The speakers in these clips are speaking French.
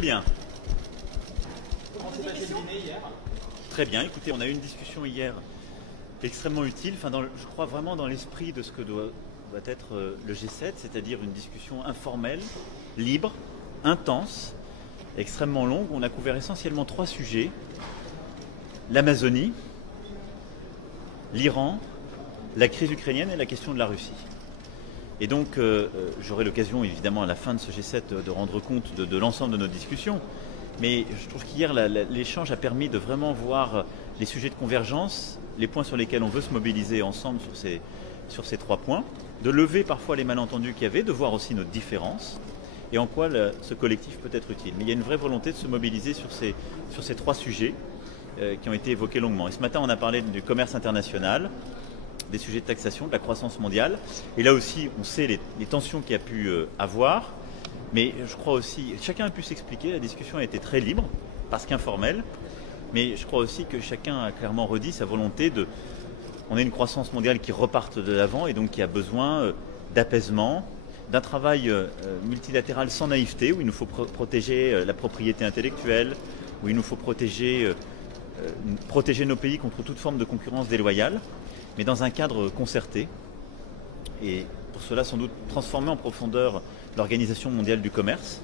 Très bien. Comment s'est passé le dîner hier? Très bien. Écoutez, on a eu une discussion hier extrêmement utile, je crois vraiment dans l'esprit de ce que doit être le G7, c'est-à-dire une discussion informelle, libre, intense, extrêmement longue. On a couvert essentiellement 3 sujets: l'Amazonie, l'Iran, la crise ukrainienne et la question de la Russie. Et donc, j'aurai l'occasion, évidemment, à la fin de ce G7, de rendre compte de l'ensemble de nos discussions. Mais je trouve qu'hier, l'échange a permis de vraiment voir les sujets de convergence, les points sur lesquels on veut se mobiliser ensemble sur ces 3 points, de lever parfois les malentendus qu'il y avait, de voir aussi nos différences et en quoi ce collectif peut être utile. Mais il y a une vraie volonté de se mobiliser sur ces 3 sujets qui ont été évoqués longuement. Et ce matin, on a parlé du commerce international, des sujets de taxation, de la croissance mondiale. Et là aussi, on sait les tensions qu'il y a pu avoir. Mais je crois aussi, chacun a pu s'expliquer, la discussion a été très libre, parce qu'informelle. Mais je crois aussi que chacun a clairement redit sa volonté on a une croissance mondiale qui reparte de l'avant et donc qui a besoin d'apaisement, d'un travail multilatéral sans naïveté, où il nous faut protéger la propriété intellectuelle, où il nous faut protéger nos pays contre toute forme de concurrence déloyale, mais dans un cadre concerté. Et pour cela, sans doute, transformer en profondeur l'Organisation mondiale du commerce,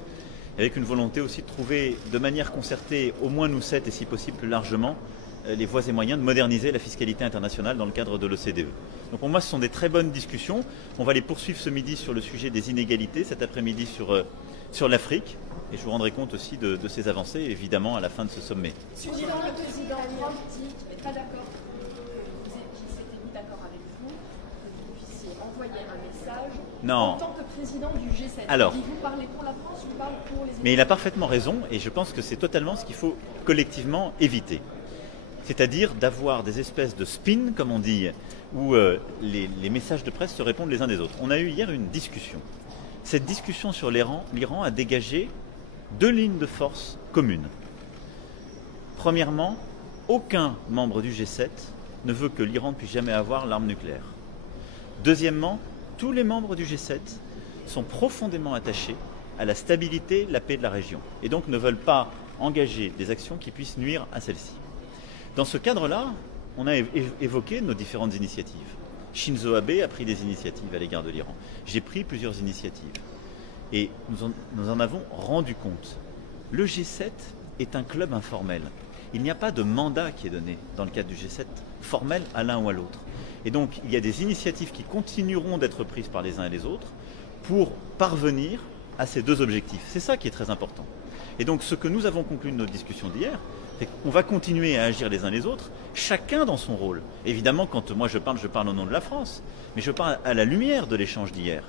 avec une volonté aussi de trouver de manière concertée, au moins nous 7 et si possible plus largement, les voies et moyens de moderniser la fiscalité internationale dans le cadre de l'OCDE. Donc pour moi, ce sont des très bonnes discussions. On va les poursuivre ce midi sur le sujet des inégalités, cet après-midi sur l'Afrique. Et je vous rendrai compte aussi de ces avancées, évidemment, à la fin de ce sommet. Sur l'Iran, le président Trump dit qu'il n'est pas d'accord, qu'il s'était mis d'accord avec vous, que vous puissiez envoyer un message en tant que président du G7. Alors, il dit, vous parlez pour la France ou parlez pour les États-Unis? Mais il a parfaitement raison, et je pense que c'est totalement ce qu'il faut collectivement éviter. C'est-à-dire d'avoir des espèces de spin, comme on dit, où les messages de presse se répondent les uns des autres. On a eu hier une discussion. Cette discussion sur l'Iran a dégagé 2 lignes de force communes. Premièrement, aucun membre du G7 ne veut que l'Iran ne puisse jamais avoir l'arme nucléaire. Deuxièmement, tous les membres du G7 sont profondément attachés à la stabilité, la paix de la région, et donc ne veulent pas engager des actions qui puissent nuire à celle-ci. Dans ce cadre-là, on a évoqué nos différentes initiatives. Shinzo Abe a pris des initiatives à l'égard de l'Iran. J'ai pris plusieurs initiatives. Et nous en avons rendu compte. Le G7 est un club informel. Il n'y a pas de mandat qui est donné dans le cadre du G7 formel à l'un ou à l'autre. Et donc, il y a des initiatives qui continueront d'être prises par les uns et les autres pour parvenir à ces 2 objectifs. C'est ça qui est très important. Et donc, ce que nous avons conclu de notre discussion d'hier, c'est qu'on va continuer à agir les uns les autres, chacun dans son rôle. Évidemment, quand moi je parle au nom de la France, mais je parle à la lumière de l'échange d'hier,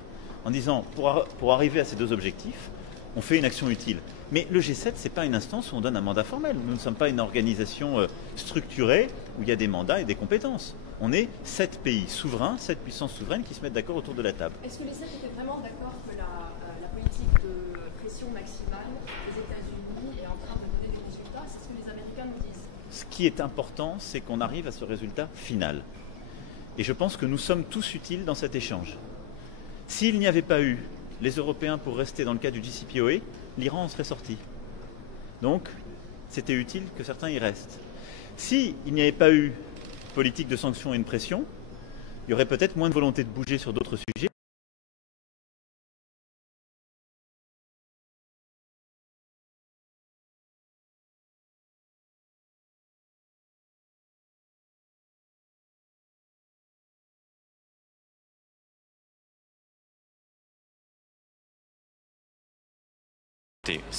en disant, pour arriver à ces 2 objectifs, on fait une action utile. Mais le G7, ce n'est pas une instance où on donne un mandat formel. Nous ne sommes pas une organisation structurée où il y a des mandats et des compétences. On est 7 pays souverains, 7 puissances souveraines qui se mettent d'accord autour de la table. Est-ce que les 7 étaient vraiment d'accord que la politique de pression maximale des États-Unis est en train de donner des résultats? C'est ce que les Américains nous disent. Ce qui est important, c'est qu'on arrive à ce résultat final. Et je pense que nous sommes tous utiles dans cet échange. S'il n'y avait pas eu les Européens pour rester dans le cadre du JCPOA, l'Iran en serait sorti. Donc, c'était utile que certains y restent. S'il n'y avait pas eu politique de sanctions et de pression, il y aurait peut-être moins de volonté de bouger sur d'autres sujets.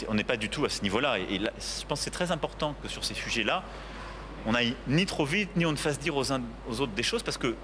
On n'est pas du tout à ce niveau-là. Et là, je pense que c'est très important que sur ces sujets-là, on n'aille ni trop vite, ni on ne fasse dire aux uns aux autres des choses, parce que